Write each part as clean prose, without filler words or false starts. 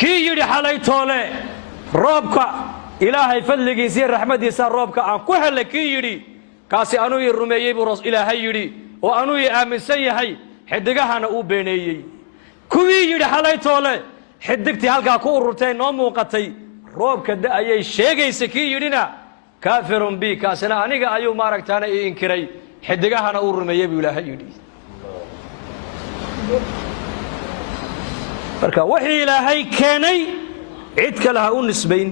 كي يدي حالي تولي روبك إلهي فلقي سير رحمة يسار روبك أن كهل كي يدي كاسي أنو يرمي برس إلهي يدي وأنو يأمن سيهي حدقها أنا أوبيني كوي يدي حالي تولي حدقتي هالكا كورتين نوموقتي روبك دا أي شيء سكي يدينا كافر بي كاسنا أنيقا أيو مارك تانا إنكري حدقها أنا أرمي بإلهي يدي marka wixii ilaahay keenay cid kale ha u nisbayn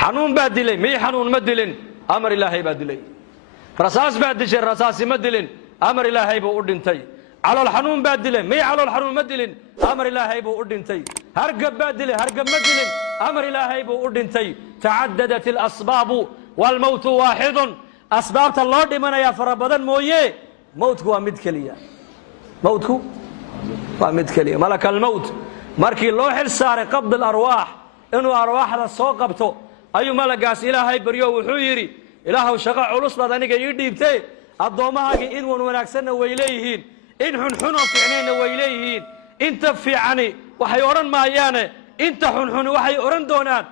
xanuun baa dilay may xanuun ma dilin amar ilaahay baa dilay rasaas baa dishay rasaasi ma dilin amar ilaahay buu u dhintay calool xanuun baa dilay may calool xanuun ma dilin amar ilaahay buu u dhintay hargab baa dilay hargab ma dilin amar ilaahay buu u dhintay taaddadat al-asbaab wal mawt waahid asbaabta loo dhimanaya farabadan mooyee mawtku waa mid kaliya mawtku ومد كلمة ملك الموت مركي الله الساري قبض الأرواح إنه أرواح هذا سوقبته أي ملك قاس إلهي بريو وحيري إلهه شقع علوص بدنك يدي بتي الضومها إن ونكسن ويليهين إن حنحن في عينين ويليهين إنت في عني وحيورن ما يانا إنت حنحن وحيورن دونان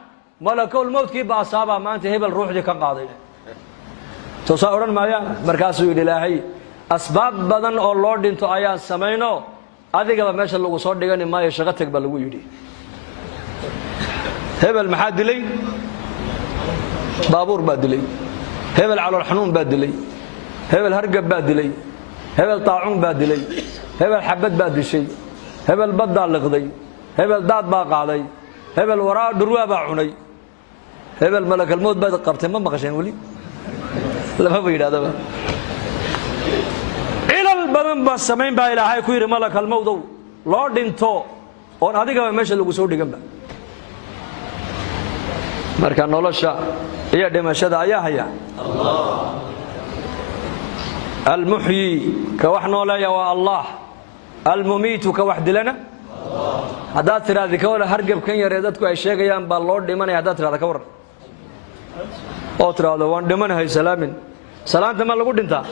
ملك الموت كي بأصابه ما أنت هبل الروح دي كان قاضي تصورن ما يانا مركاسو إلهي أسباب بدن الله دينتو آيات سمينو adiga meesha lagu soo dhigani maayo shaqo tag baa lagu yiri hebel maxaa dilay baabuur baa dilay hebel calool xanuun baa dilay hebel hargab baa dilay hebel taacun baa dilay hebel xabad baa dishay hebel badda liqday hebel daad baa qaaday hebel waraa dhurwa baa cunay hebel malakal mood baa qabtay ma maqasheen wali lama yiraahdo badan ba samayn baa ilaahay ku yiri malakal mawd loo dhinto oo adiga meesha lagu soo dhigan ba marka nolosha iyo dhimashada ayaa haya Allah al-muhyi ka wax noolaya waa Allah al-mumit ka wax dilana Allah hada tiraadi ka wala hargab kan yar dadku ay sheegayaan baa loo dhimanaya hada tiraada ka war oo tiraado waan dhimanahay salaamin salaanta ma lagu dhintaa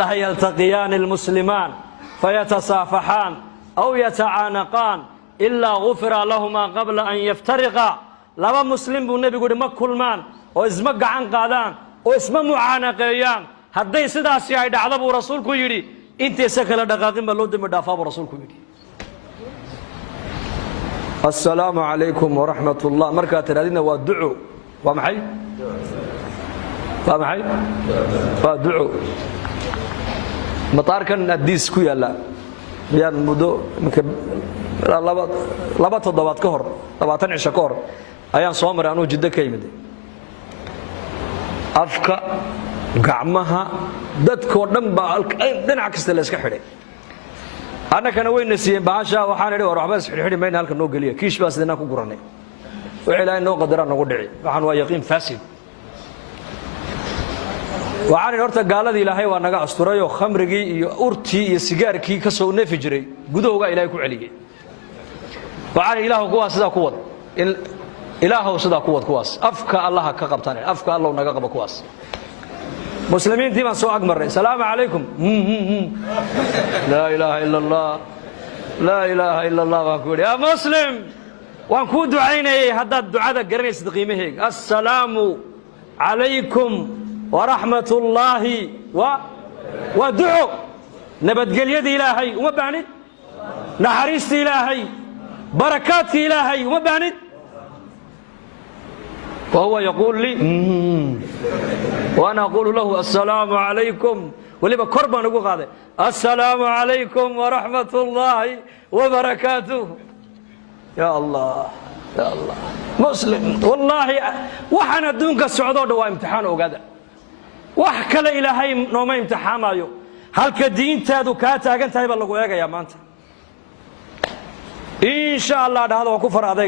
لا يلتقيان المسلمان فيتصافحان أو يتعانقان إلا غفر لهما قبل أن يفترقا لما مسلم بالنبي يقول ما كل مان وإزمق عن قادان وإسم معانقيان هدي سدا سيايد عذاب رسولك يري انت سكل دقاقين بلود مدافع رسولك يري السلام عليكم ورحمة الله مركات الذين ودعوا ومحي ودعوا مطار كان أديس كويا لا بيان مدو لبا تضبط كهر لبا تنعش كهر أيام صومر أنو جدة كيمدي أفكا قعمها دد كوردن بالك دنعكس تلاسك حري أنا كان وين نسيين بعشا وحانري وروح بس حري ما ينهالك نو قليه كيش بس دنا كقرني وعلى إنه قدرنا نقدعي وحن ويقين فاسد وعاني نورتا قالدي إلهي وانغا أستوريو خمرغي iyo urti iyo sigaarkii ka soo neefi jiray gudahooga Ilaahay ku celiyay وعاني إلهو kuwaas sida ku wad إلهو sida ku wad kuwaas afka Allah ka qabtaan afka Allah naga qaba kuwaas muslimiintii baan soo agmaray salaamu calaykum la ilaha illa Allah la ilaha illa Allah wa qul ya muslim waan ku ducaynayay hadda ducada garanaysid qiimaheega assalamu alaykum ورحمة الله ودعو نبت قليد إلهي وما بعند نحريست إلهي بركات إلهي وما بعند وهو يقول لي وأنا أقول له السلام عليكم واللي بقربا نقول هذا السلام عليكم ورحمة الله وبركاته يا الله يا الله مسلم والله وحنا دونك السعودة دوا امتحان وقاده وحكى إلهي نوما امتحان مايو هل كدين تادو كاتا أنت هاي بلغو إيجا يا مانتا إن شاء الله هذا وكفر هذا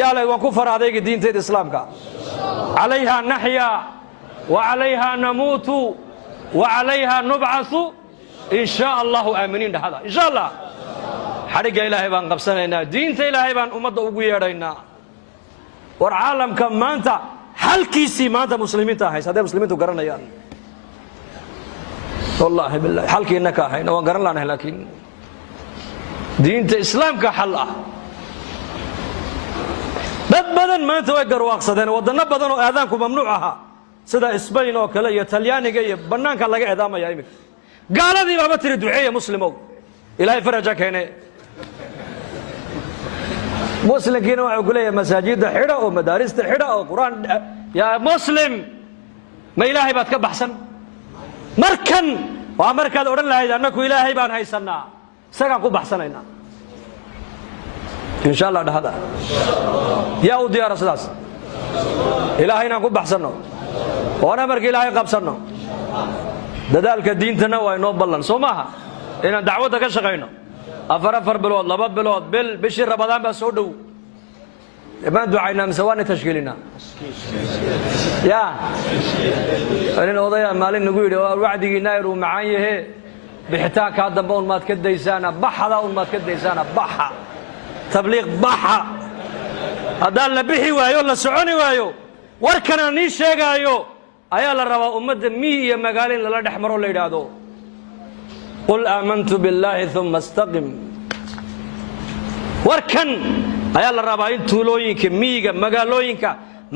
يا لي وكفر هذا دين تاد إسلام كا عليها نحيا وعليها نموت وعليها نبعث إن شاء الله آمنين هذا إن شاء الله حرق إلهي بان قبسنا دين تا إلهي بان أمد أقوية رينا والعالم كم مانتا هل كيسي مانتا مسلمين تاهيس هذا مسلمين تو قرنا يان والله بالله حال كي نكاحين وان قرن لنا لكن diinta islaamka xal ah. dad badan maanta way garwaaqsadeen wadano badan oo aadaanku mamnuuc ahaa sida Spain oo kale iyo Talyaaniga iyo banaanka laga eedaamaya imika gaaladii baba tiri duceeya muslimow ilaahay faraja keenay muslimkiina waxa uu leeyahay masaajida xidha oo madaarista xidha oo quraan ya muslim ma ilaahay baad ka baxsan markan waa markaad oran lahayd annaku ilaahay baan haysanaa isaga ku baxsanayna insha Allah dhahada yaa u diyaar sidaas ilaahayna ku baxsano oo markii ilaahay qabsano dadaalka diintana waa inoo ballan Soomaha inaan dacwada ka shaqeyno afar bilood laba bilood bishii Ramadaan baa soo dhow ma ducayna misawaan tashkiilina ya arin odaya maalin nagu yiri wacdigiina inuu macaan yahay bixitaanka dambe oo maad ka daysaana baxada oo maad ka daysaana baxa tabliiq baxa haddaan la bixi waayo la soconi waayo warkana ni sheegayo ayaa la rabaa ummadda miyiga magaalin lala dhaxmaro la yiraahdo qul aamantu billahi thumma istaqim warkan ayaa la rabaa in tuulooyinka miyiga magaalooyinka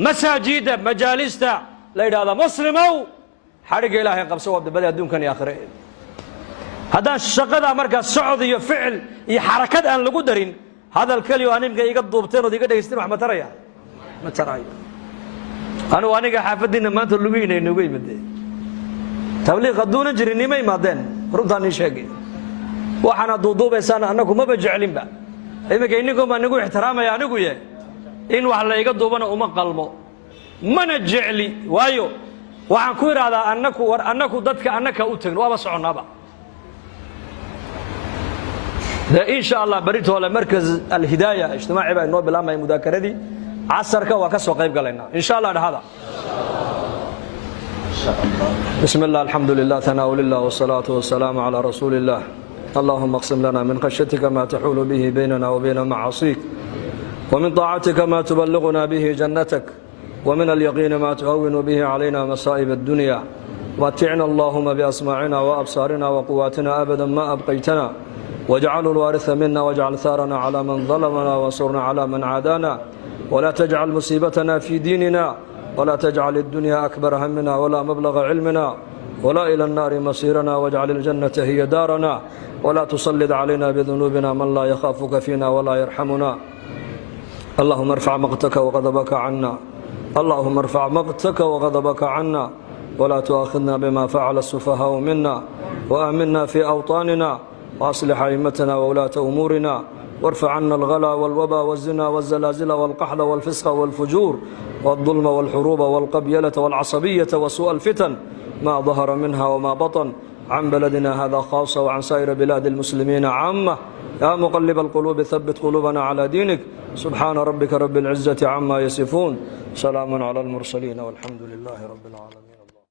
masaajida majaalista la yiraahdo muslimow xariga ilaahay qabso wadbada adduunkan iyo aakhire haddaan shaqada markaa socod iyo ficil iyo xarakad aan lagu darin hadal kaliyo animka iga duubteen oo iga dhageysteen wax ma taraya aniga xaafadina maanta lagu yinay nagu yimideen tabliiq aduuna jirin nimay maadeen runtaan ii sheegay waxana duuduubaysan annagu ma bajeclinba imika inigu ma nagu ixtiraamaya anigu yahay in wax la iga duubana uma qalmo mana jecli waayo waxaan ku iraahdaa annaku dadka annaka u tagno waaba soconaaba إن شاء الله بريته على مركز الهداية اجتماعي بين نوبل أما مذاكرة دي عصرك وكسر قريب قالنا إن شاء الله هذا بسم الله الحمد لله ثناء لله والصلاة والسلام على رسول الله اللهم اقسم لنا من خشيتك ما تحول به بيننا وبين معاصيك ومن طاعتك ما تبلغنا به جنتك ومن اليقين ما تهون به علينا مصائب الدنيا ومتعنا اللهم بأسماعنا وأبصارنا وقواتنا أبدا ما أبقيتنا واجعل الوارث منا واجعل ثارنا على من ظلمنا وانصرنا على من عادانا ولا تجعل مصيبتنا في ديننا ولا تجعل الدنيا أكبر همنا ولا مبلغ علمنا ولا إلى النار مصيرنا واجعل الجنة هي دارنا ولا تسلط علينا بذنوبنا من لا يخافك فينا ولا يرحمنا اللهم ارفع مقتك وغضبك عنا اللهم ارفع مقتك وغضبك عنا ولا تؤاخذنا بما فعل السفهاء منا وآمنا في أوطاننا وأصلح أئمتنا وولاة أمورنا وارفع عنا الغلا والوبا والزنا والزلازل والقحل والفسق والفجور والظلم والحروب والقبيلة والعصبية وسوء الفتن ما ظهر منها وما بطن عن بلدنا هذا خاصة وعن سائر بلاد المسلمين عامة يا مقلب القلوب ثبت قلوبنا على دينك سبحان ربك رب العزة عما يصفون سلام على المرسلين والحمد لله رب العالمين